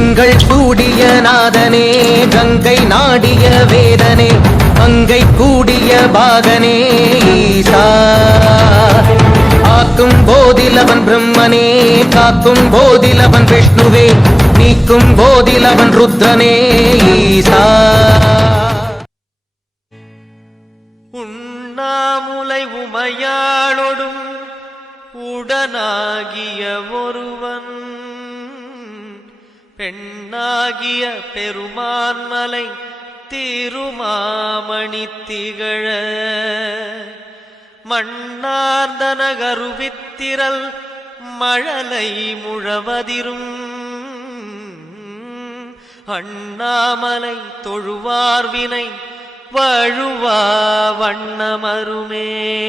திங்கள் கூடிய நாதனே கங்கை நாடிய வேதனே அங்கை கூடிய பாகனே ஈசா. ஆக்கும் போதிலவன் பிரம்மனே காக்கும் போதிலவன் விஷ்ணுவே நீக்கும் போதிலவன் ருத்ரனே ஈசா. உண்ணாமுலை உமையாளொடும் உடனாகிய ஒருவன். பெண்ணாகிய பெருமான்மலை திருமாமணி திகழ. மண்ணார்ந்தனகருவித்திரல் மழலை முழவதிரும். அண்ணாமலை தொழுவார்வினை வழுவா வண்ணமருமே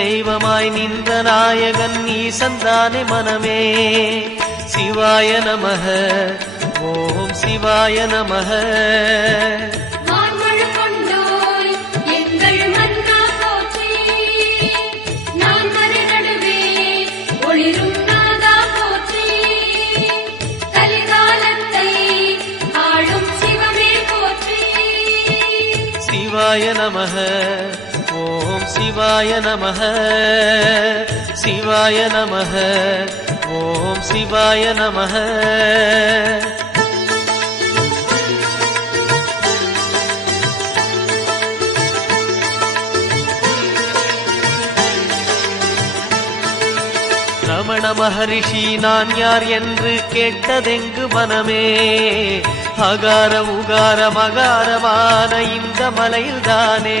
தெய்வமாய் நின்ற நாயகன் ஈசந்தானே மனமே. சிவாய நமக. ஓம் சிவாய நமக. சிவாய நமக. சிவாய நமக சிவாய நமக ஓம் சிவாய நமக ரமண மகரிஷி நான் யார் என்று கேட்டதெங்கு மனமே? அகார உகார மகாரமான இந்த மலையில்தானே?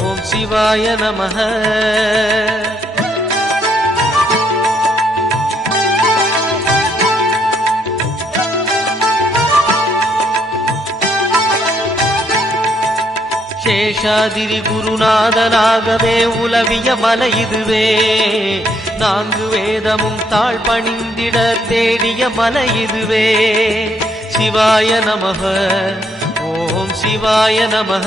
ஓம் சிவாய நம சேஷாதிரி குருநாதனாகவே உலவிய மலை இதுவே. நான்கு வேதமும் தாழ் பணிந்திட தேடிய மலை இதுவே. சிவாய நமக ஓம் சிவாய நமக.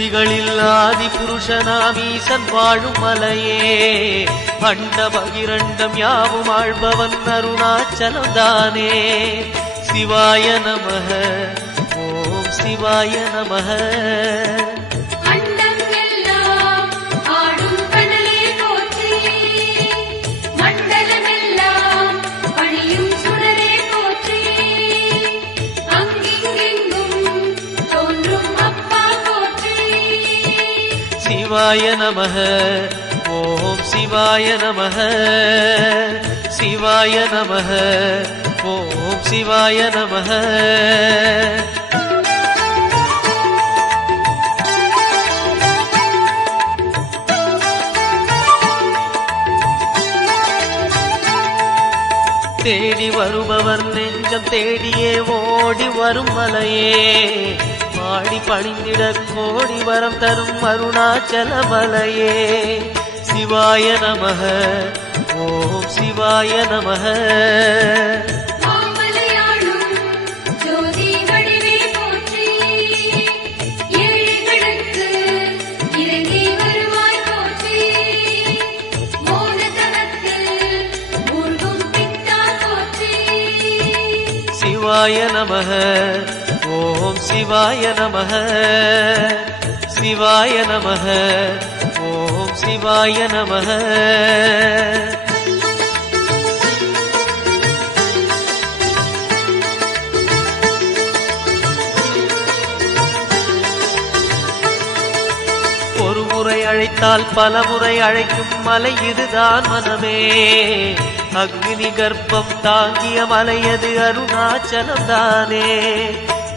மும்மூர்த்திகளில் ஆதி புருஷனாமீசன் வாழும் மலையே. அண்ட பகிரண்டம் யாவும் ஆழ்பவன் அருணாச்சலம் தானே சிவாய நமக ஓம் சிவாய நமக. சிவாய நமः ஓம் சிவாய நமः சிவாய நமः ஓம் சிவாய நமः தேடி வருபவர் நெஞ்சம் தேடியே ஓடி வரும் மலையே. பாடி பணிந்திட கோடி வரம் தரும் அருணாச்சல மலையே சிவாய நமः ஓம் சிவாய நமः மாமலையாளும் ஜோதி வடிவே போற்றி ஏழைகளுக்கு இறங்கி வருவாய் போற்றி. மோனதனத்தில் மூழ்கும் பித்தா போற்றி. சிவாய நமः ஓம் சிவாய நமः சிவாய நமः ஓம் சிவாய நமः ஒரு முறை அழைத்தால் பல முறை அழைக்கும் மலை இதுதான் மனமே. அக்னி கர்ப்பம் தாங்கிய மலையது அருணாச்சலம் தானே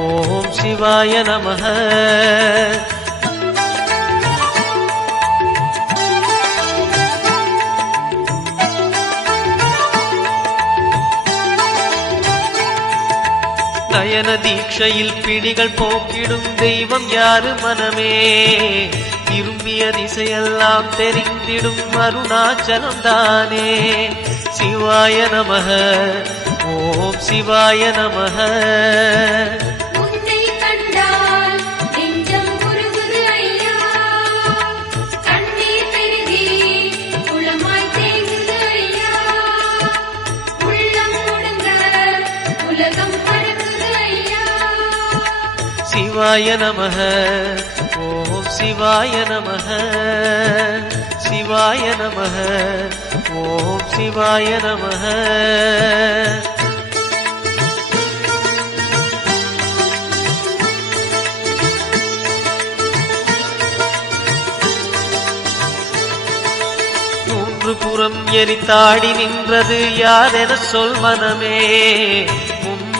ஓம் சிவாய நமः நயன தீட்சையில் பிடிகள் போக்கிடும் தெய்வம் யாரு மனமே? திரும்பிய திசையெல்லாம் தெரிந்திடும் அருணாச்சலம் தானே சிவாய நமः ஓம் சிவாய நமக. சிவாய நமः ஓம் சிவாய நமः சிவாய நமः ஓம் சிவாய நமः மூன்று புறம் எரித்தாடி நின்றது யாரென சொல் மனமே.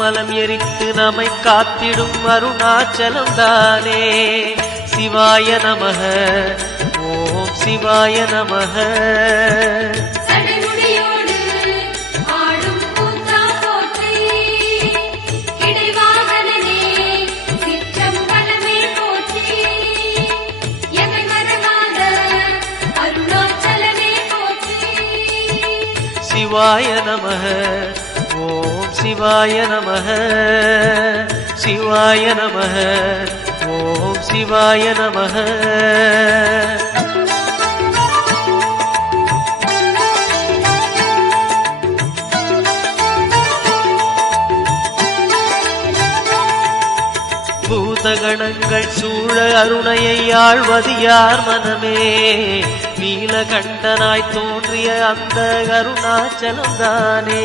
மும்மலம் எரித்து நம்மை காத்திடும் அருணாச்சலம் தானே சிவாய நமः ஓம் சிவாய நமः சடைமுடியோடு ஆடும் சிவாய நம சிவாய நம ஓம் சிவாய நம பூதகண சூழ அருணையை ஆழ்வது யார் மனமே. நீலகண்டனாய் தோன்றிய அந்த அருணாச்சலம்தானே